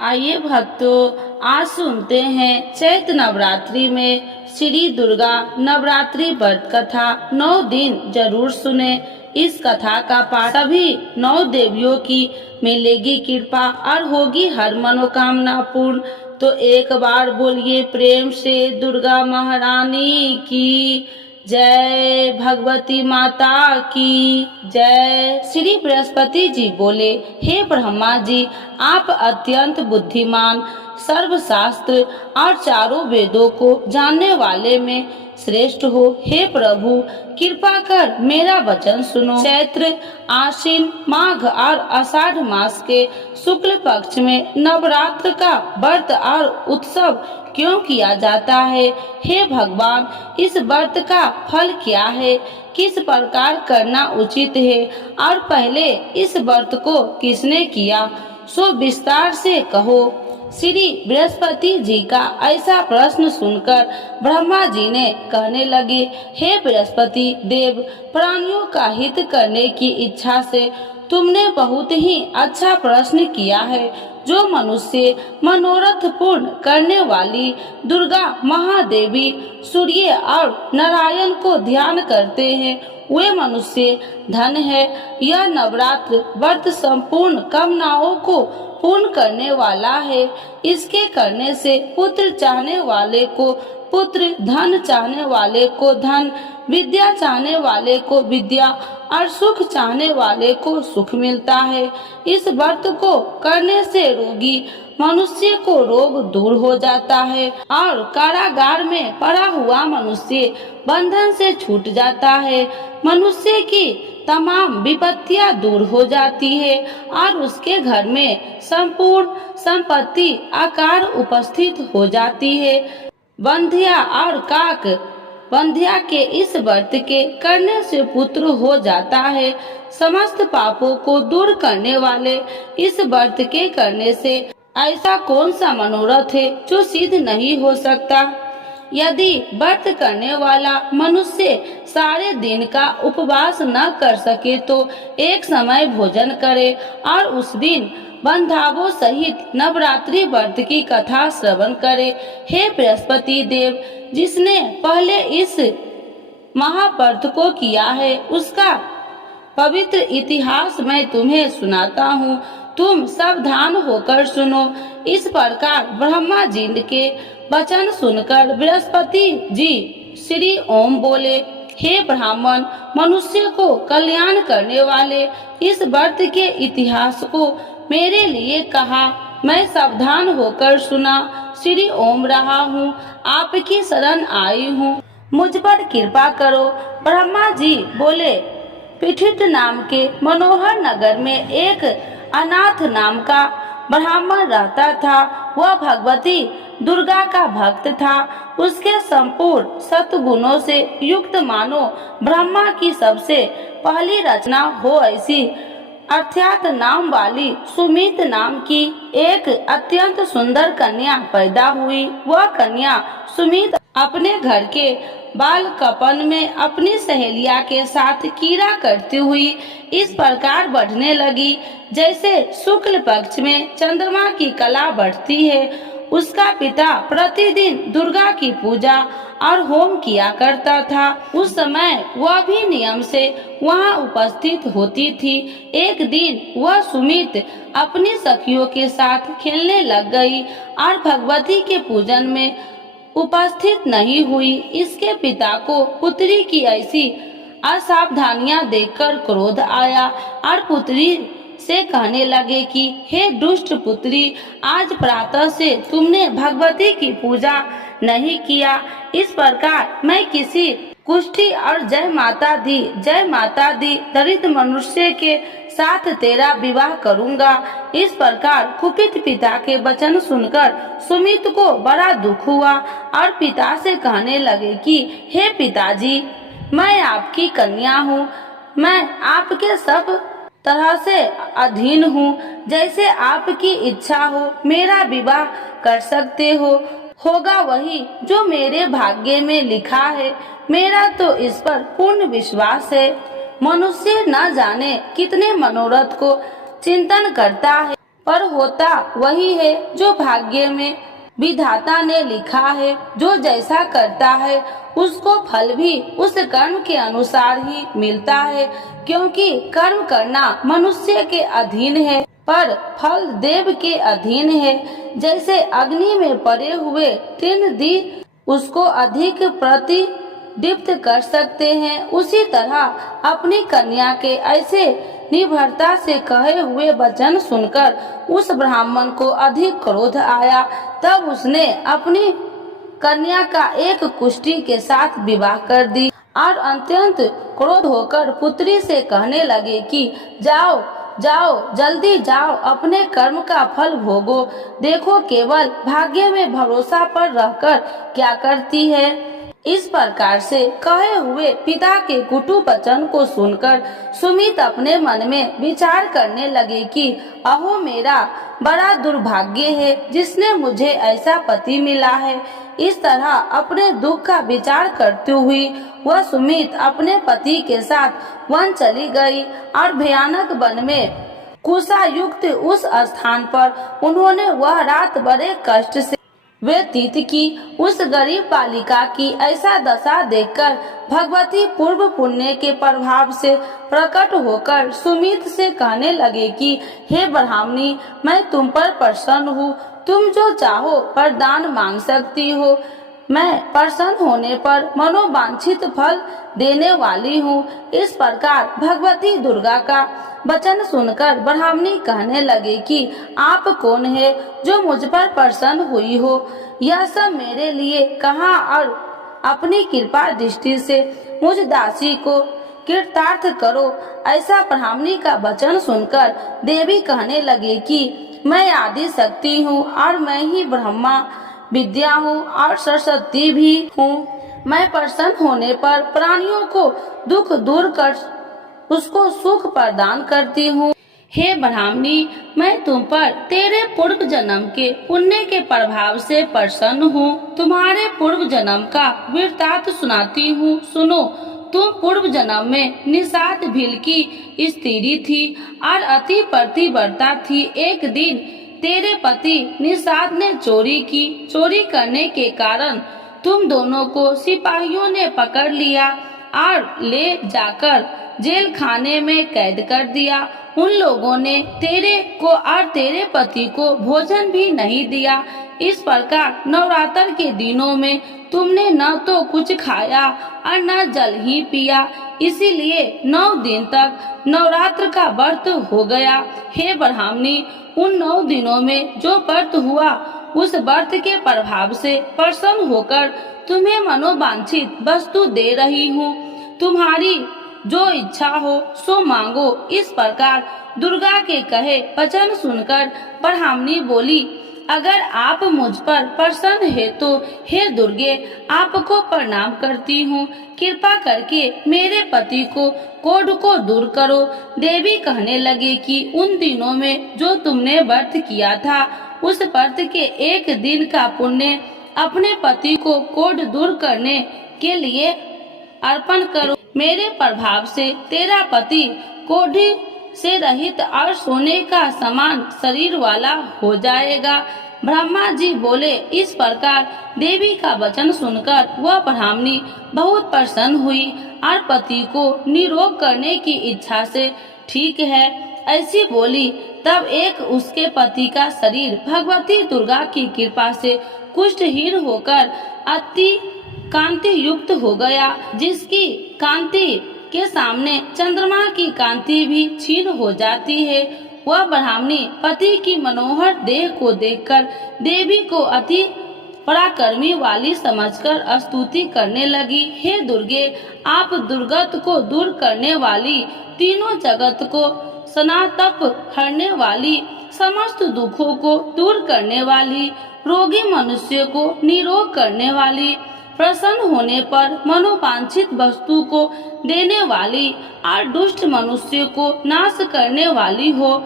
आइए भक्तों, आज सुनते हैं चैत्र नवरात्रि में श्री दुर्गा नवरात्रि व्रत कथा। 9 दिन जरूर सुने। इस कथा का पाठ सभी 9 देवियों की मिलेगी कृपा और होगी हर मनोकामना पूर्ण। तो एक बार बोलिए प्रेम से दुर्गा महारानी की जय, भगवती माता की जय। श्री बृहस्पति जी बोले, हे ब्रह्मा जी, आप अत्यंत बुद्धिमान, सर्वशास्त्र और चारों वेदों को जानने वाले में श्रेष्ठ हो। हे प्रभु, कृपा कर मेरा वचन सुनो। चैत्र, आश्विन, माघ और आषाढ़ मास के शुक्ल पक्ष में नवरात्र का व्रत और उत्सव क्यों किया जाता है? हे भगवान, इस व्रत का फल क्या है? किस प्रकार करना उचित है? और पहले इस व्रत को किसने किया, सो विस्तार से कहो। श्री बृहस्पति जी का ऐसा प्रश्न सुनकर ब्रह्मा जी ने कहने लगे, हे बृहस्पति देव, प्राणियों का हित करने की इच्छा से तुमने बहुत ही अच्छा प्रश्न किया है। जो मनुष्य मनोरथ पूर्ण करने वाली दुर्गा महादेवी, सूर्य और नारायण को ध्यान करते हैं, वे मनुष्य धन है। यह नवरात्र व्रत संपूर्ण कामनाओं को पूर्ण करने वाला है। इसके करने से पुत्र चाहने वाले को पुत्र, धन चाहने वाले को धन, विद्या चाहने वाले को विद्या और सुख चाहने वाले को सुख मिलता है। इस व्रत को करने से रोगी मनुष्य को रोग दूर हो जाता है और कारागार में पड़ा हुआ मनुष्य बंधन से छूट जाता है। मनुष्य की तमाम विपत्तियां दूर हो जाती है और उसके घर में संपूर्ण संपत्ति आकार उपस्थित हो जाती है। बंधिया और काक बंधिया के इस व्रत के करने से पुत्र हो जाता है। समस्त पापों को दूर करने वाले इस व्रत के करने से ऐसा कौन सा मनोरथ है जो सिद्ध नहीं हो सकता? यदि व्रत करने वाला मनुष्य सारे दिन का उपवास न कर सके तो एक समय भोजन करे और उस दिन बंधावों सहित नवरात्रि व्रत की कथा श्रवण करे। हे बृहस्पति देव, जिसने पहले इस महाव्रत को किया है, उसका पवित्र इतिहास मैं तुम्हें सुनाता हूँ। तुम सावधान होकर सुनो। इस प्रकार ब्रह्मा जी के वचन सुनकर बृहस्पति जी श्री ओम बोले, हे ब्राह्मण, मनुष्य को कल्याण करने वाले इस व्रत के इतिहास को मेरे लिए कहा। मैं सावधान होकर सुना। श्री ओम रहा हूँ, आपकी शरण आई हूँ, मुझ पर कृपा करो। ब्रह्मा जी बोले, पीठित नाम के मनोहर नगर में एक अनाथ नाम का ब्राह्मण रहता था। वह भगवती दुर्गा का भक्त था। उसके संपूर्ण सद्गुणों से युक्त मानो ब्रह्मा की सबसे पहली रचना हो ऐसी अर्थात नाम वाली सुमित नाम की एक अत्यंत सुंदर कन्या पैदा हुई। वह कन्या सुमित अपने घर के बाल कपन में अपनी सहेलिया के साथ कीड़ा करती हुई इस प्रकार बढ़ने लगी, जैसे शुक्ल पक्ष में चंद्रमा की कला बढ़ती है। उसका पिता प्रतिदिन दुर्गा की पूजा और होम किया करता था। उस समय वह भी नियम से वहां उपस्थित होती थी। एक दिन वह सुमित अपनी सखियों के साथ खेलने लग गई और भगवती के पूजन में उपस्थित नहीं हुई। इसके पिता को पुत्री की ऐसी असावधानियां देखकर क्रोध आया और पुत्री से कहने लगे कि हे दुष्ट पुत्री, आज प्रातः से तुमने भगवती की पूजा नहीं किया। इस प्रकार मैं किसी कुष्ठी और जय माता दी दरिद्र मनुष्य के साथ तेरा विवाह करूंगा। इस प्रकार कुपित पिता के वचन सुनकर सुमित को बड़ा दुख हुआ और पिता से कहने लगे कि हे पिताजी, मैं आपकी कन्या हूँ, मैं आपके सब तरह से अधीन हूँ। जैसे आपकी इच्छा हो मेरा विवाह कर सकते हो। होगा वही जो मेरे भाग्य में लिखा है। मेरा तो इस पर पूर्ण विश्वास है। मनुष्य न जाने कितने मनोरथ को चिंतन करता है, पर होता वही है जो भाग्य में विधाता ने लिखा है। जो जैसा करता है उसको फल भी उस कर्म के अनुसार ही मिलता है, क्योंकि कर्म करना मनुष्य के अधीन है पर फल देव के अधीन है। जैसे अग्नि में पड़े हुए तीन दी उसको अधिक प्रतिदीप्त कर सकते हैं, उसी तरह अपनी कन्या के ऐसे निर्भरता से कहे हुए वचन सुनकर उस ब्राह्मण को अधिक क्रोध आया। तब उसने अपनी कन्या का एक कुष्ठी के साथ विवाह कर दी और अत्यंत क्रोध होकर पुत्री से कहने लगे कि जाओ जाओ, जल्दी जाओ, अपने कर्म का फल भोगो। देखो केवल भाग्य में भरोसा पर रहकर क्या करती है। इस प्रकार से कहे हुए पिता के कुटु वचन को सुनकर सुमित अपने मन में विचार करने लगे कि अहो, मेरा बड़ा दुर्भाग्य है जिसने मुझे ऐसा पति मिला है। इस तरह अपने दुख का विचार करते हुए वह सुमित अपने पति के साथ वन चली गई और भयानक वन में कुशा युक्त उस स्थान पर उन्होंने वह रात बड़े कष्ट से व्यतीत की। उस गरीब बालिका की ऐसा दशा देखकर भगवती पूर्व पुण्य के प्रभाव से प्रकट होकर सुमित से कहने लगे कि हे ब्राह्मणी, मैं तुम पर प्रसन्न हूँ, तुम जो चाहो वरदान मांग सकती हो। मैं प्रसन्न होने पर मनोवांछित फल देने वाली हूँ। इस प्रकार भगवती दुर्गा का वचन सुनकर ब्राह्मणी कहने लगे कि आप कौन है जो मुझ पर प्रसन्न हुई हो। यह सब मेरे लिए कहा और अपनी कृपा दृष्टि से मुझ दासी को कृतार्थ करो। ऐसा ब्राह्मणी का वचन सुनकर देवी कहने लगे कि मैं आदि शक्ति हूँ और मैं ही ब्रह्मा विद्या हूँ और सरस्वती भी हूँ। मैं प्रसन्न होने पर प्राणियों को दुख दूर कर उसको सुख प्रदान करती हूँ। हे ब्राह्मणी, मैं तुम पर तेरे पूर्व जन्म के पुण्य के प्रभाव से प्रसन्न हूँ। तुम्हारे पूर्व जन्म का वृत्तांत सुनाती हूँ, सुनो। तुम पूर्व जन्म में निषाद भील की स्त्री थी और अति पतिव्रता थी। एक दिन तेरे पति निषाद ने चोरी की। चोरी करने के कारण तुम दोनों को सिपाहियों ने पकड़ लिया और ले जाकर जेल खाने में कैद कर दिया। उन लोगों ने तेरे को और तेरे पति को भोजन भी नहीं दिया। इस प्रकार नवरात्र के दिनों में तुमने न तो कुछ खाया और न जल ही पिया, इसीलिए 9 दिन तक नवरात्र का व्रत हो गया। हे ब्राह्मणी, उन 9 दिनों में जो व्रत हुआ उस व्रत के प्रभाव से प्रसन्न होकर तुम्हें मनोवांछित वस्तु दे रही हूँ। तुम्हारी जो इच्छा हो सो मांगो। इस प्रकार दुर्गा के कहे वचन सुनकर ब्राह्मणी बोली, अगर आप मुझ पर प्रसन्न है तो हे दुर्गे, आपको प्रणाम करती हूँ। कृपा करके मेरे पति को कोढ़ को दूर करो। देवी कहने लगे कि उन दिनों में जो तुमने व्रत किया था उस व्रत के एक दिन का पुण्य अपने पति को कोढ़ दूर करने के लिए अर्पण करो। मेरे प्रभाव से तेरा पति कोढ़ी से रहित और सोने का समान शरीर वाला हो जाएगा। ब्रह्मा जी बोले। इस प्रकार देवी का वचन सुनकर वह ब्राह्मणी बहुत प्रसन्न हुई और पति को निरोग करने की इच्छा से ठीक है ऐसी बोली। तब एक उसके पति का शरीर भगवती दुर्गा की कृपा से कुष्ठहीन होकर अति कांति युक्त हो गया, जिसकी कांति के सामने चंद्रमा की कांति भी क्षीण हो जाती है। वह ब्राह्मणी पति की मनोहर देह को देखकर देवी को अति पराक्रमी वाली समझकर स्तुति करने लगी। हे दुर्गे, आप दुर्गत को दूर करने वाली, तीनों जगत को सनातप हरने वाली, समस्त दुखों को दूर करने वाली, रोगी मनुष्य को निरोग करने वाली, प्रसन्न होने पर मनोवांछित वस्तु को देने वाली और दुष्ट मनुष्य को नाश करने वाली हो।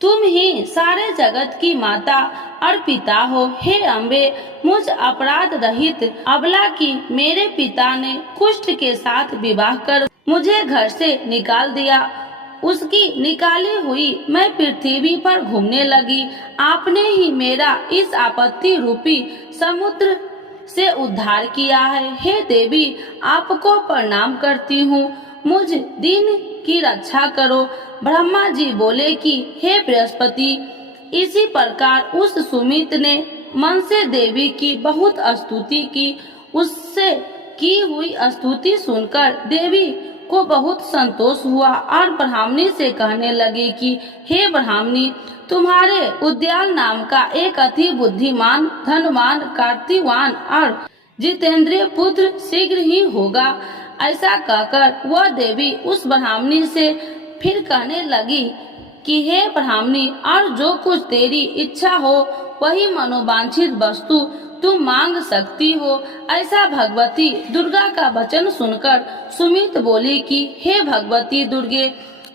तुम ही सारे जगत की माता और पिता हो। हे अम्बे, मुझ अपराध रहित अबला की मेरे पिता ने कुष्ठ के साथ विवाह कर मुझे घर से निकाल दिया। उसकी निकाली हुई मैं पृथ्वी पर घूमने लगी। आपने ही मेरा इस आपत्ति रूपी समुद्र से उद्धार किया है। हे देवी, आपको प्रणाम करती हूँ, मुझ दिन की रक्षा करो। ब्रह्मा जी बोले कि हे बृहस्पति, इसी प्रकार उस सुमित ने मन से देवी की बहुत स्तुति की। उससे की हुई स्तुति सुनकर देवी को बहुत संतोष हुआ और ब्राह्मणी से कहने लगी कि हे ब्राह्मणी, तुम्हारे उद्याल नाम का एक अति बुद्धिमान, धनवान, कार्तिवान और जितेंद्रिय पुत्र शीघ्र ही होगा। ऐसा कहकर वह देवी उस ब्राह्मणी से फिर कहने लगी कि हे ब्राह्मणी, और जो कुछ तेरी इच्छा हो वही मनोवांछित वस्तु तुम मांग सकती हो। ऐसा भगवती दुर्गा का वचन सुनकर सुमित बोली कि हे भगवती दुर्गे,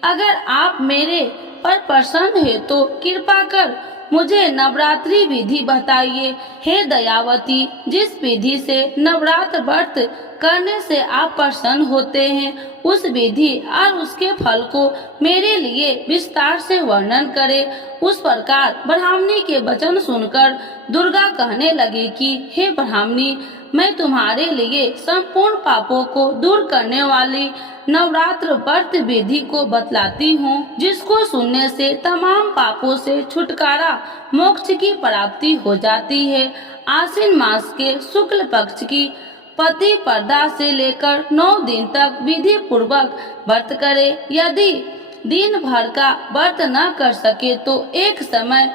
अगर आप मेरे पर प्रसन्न है तो कृपा कर मुझे नवरात्रि विधि बताइए। हे दयावती, जिस विधि से नवरात्र व्रत करने से आप प्रसन्न होते हैं, उस विधि और उसके फल को मेरे लिए विस्तार से वर्णन करें। उस प्रकार ब्राह्मणी के वचन सुनकर दुर्गा कहने लगी कि हे ब्राह्मणी, मैं तुम्हारे लिए संपूर्ण पापों को दूर करने वाली नवरात्र व्रत विधि को बतलाती हूँ, जिसको सुनने से तमाम पापों से छुटकारा, मोक्ष की प्राप्ति हो जाती है। आश्विन मास के शुक्ल पक्ष की प्रतिपदा से लेकर 9 दिन तक विधि पूर्वक व्रत करे। यदि दिन भर का व्रत न कर सके तो एक समय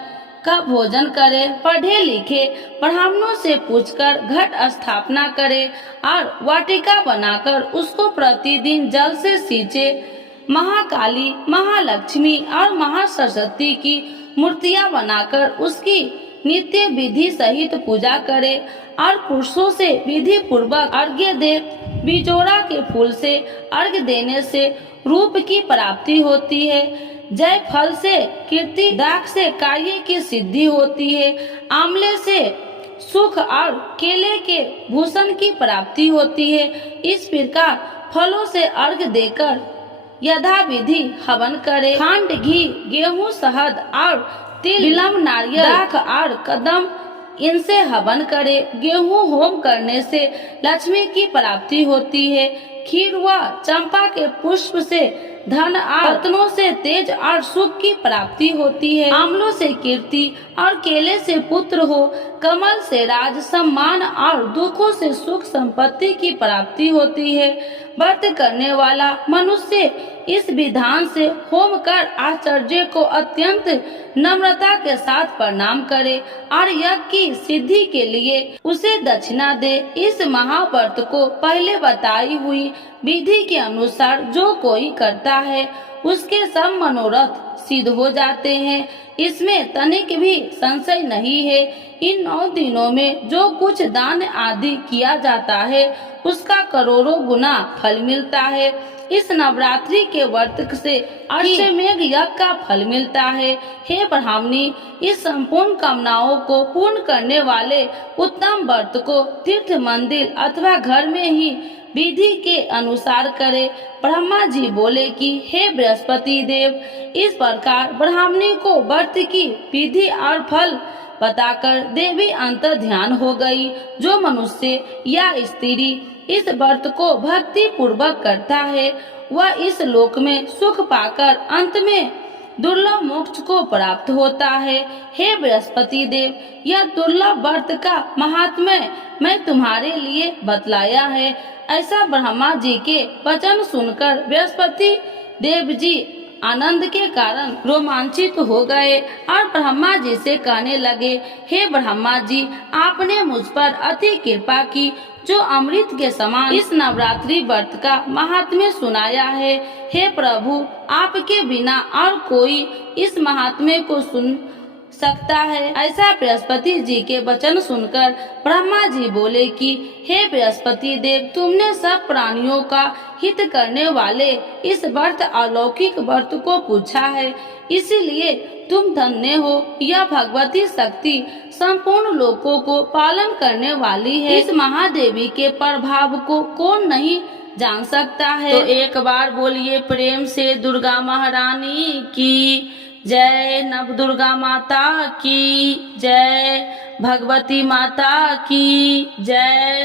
का भोजन करे। पढ़े लिखे ब्राह्मणों से पूछकर घट स्थापना करे और वाटिका बनाकर उसको प्रतिदिन जल से सींचे। महाकाली, महालक्ष्मी और महासरस्वती की मूर्तियां बनाकर उसकी नित्य विधि सहित पूजा करे और पुरुषों से विधि पूर्वक अर्घ्य दे। बिजोड़ा के फूल से अर्घ्य देने से रूप की प्राप्ति होती है। जय फल से कीर्ति, दाख से कार्य की सिद्धि होती है। आंवले से सुख और केले के भूषण की प्राप्ति होती है। इस प्रकार फलों से अर्घ्य देकर यथा विधि हवन करे। खंड, घी, गेहूं, शहद और तिल, बिल्व, नारियल, दाख और कदम, इनसे हवन करे। गेहूं होम करने से लक्ष्मी की प्राप्ति होती है। खीर व चंपा के पुष्प से धन और रत्नों से तेज और सुख की प्राप्ति होती है। आंवलों से कीर्ति और केले से पुत्र हो। कमल से राज, सम्मान और दुखों से सुख संपत्ति की प्राप्ति होती है। व्रत करने वाला मनुष्य इस विधान से होम कर आचार्य को अत्यंत नम्रता के साथ प्रणाम करे और यज्ञ की सिद्धि के लिए उसे दक्षिणा दे। इस महाव्रत को पहले बताई हुई विधि के अनुसार जो कोई करता है उसके सब मनोरथ सिद्ध हो जाते हैं। इसमें तनिक भी संशय नहीं है। इन 9 दिनों में जो कुछ दान आदि किया जाता है उसका करोड़ों गुना फल मिलता है। इस नवरात्रि के व्रत से अश्वमेध यज्ञ का फल मिलता है। हे ब्राह्मणी, इस संपूर्ण कामनाओं को पूर्ण करने वाले उत्तम व्रत को तीर्थ, मंदिर अथवा घर में ही विधि के अनुसार करे। ब्रह्मा जी बोले कि हे बृहस्पति देव, इस प्रकार ब्राह्मणी को व्रत की विधि और फल बताकर देवी अंतर ध्यान हो गई। जो मनुष्य या स्त्री इस व्रत को भक्ति पूर्वक करता है वह इस लोक में सुख पाकर अंत में दुर्लभ मोक्ष को प्राप्त होता है। हे बृहस्पति देव, यह दुर्लभ व्रत का महात्म्य मैं तुम्हारे लिए बतलाया है। ऐसा ब्रह्मा जी के वचन सुनकर बृहस्पति देव जी आनंद के कारण रोमांचित हो गए और ब्रह्मा जी से कहने लगे, हे ब्रह्मा जी, आपने मुझ पर अति कृपा की जो अमृत के समान इस नवरात्रि व्रत का महात्म्य सुनाया है। हे प्रभु, आपके बिना और कोई इस महात्म्य को सुन सकता है। ऐसा बृहस्पति जी के वचन सुनकर ब्रह्मा जी बोले कि हे बृहस्पति देव, तुमने सब प्राणियों का हित करने वाले इस व्रत अलौकिक व्रत को पूछा है, इसीलिए तुम धन्य हो। यह भगवती शक्ति संपूर्ण लोकों को पालन करने वाली है। इस महादेवी के प्रभाव को कौन नहीं जान सकता है। तो एक बार बोलिए प्रेम से दुर्गा महारानी की जय, नव दुर्गा माता की जय, भगवती माता की जय।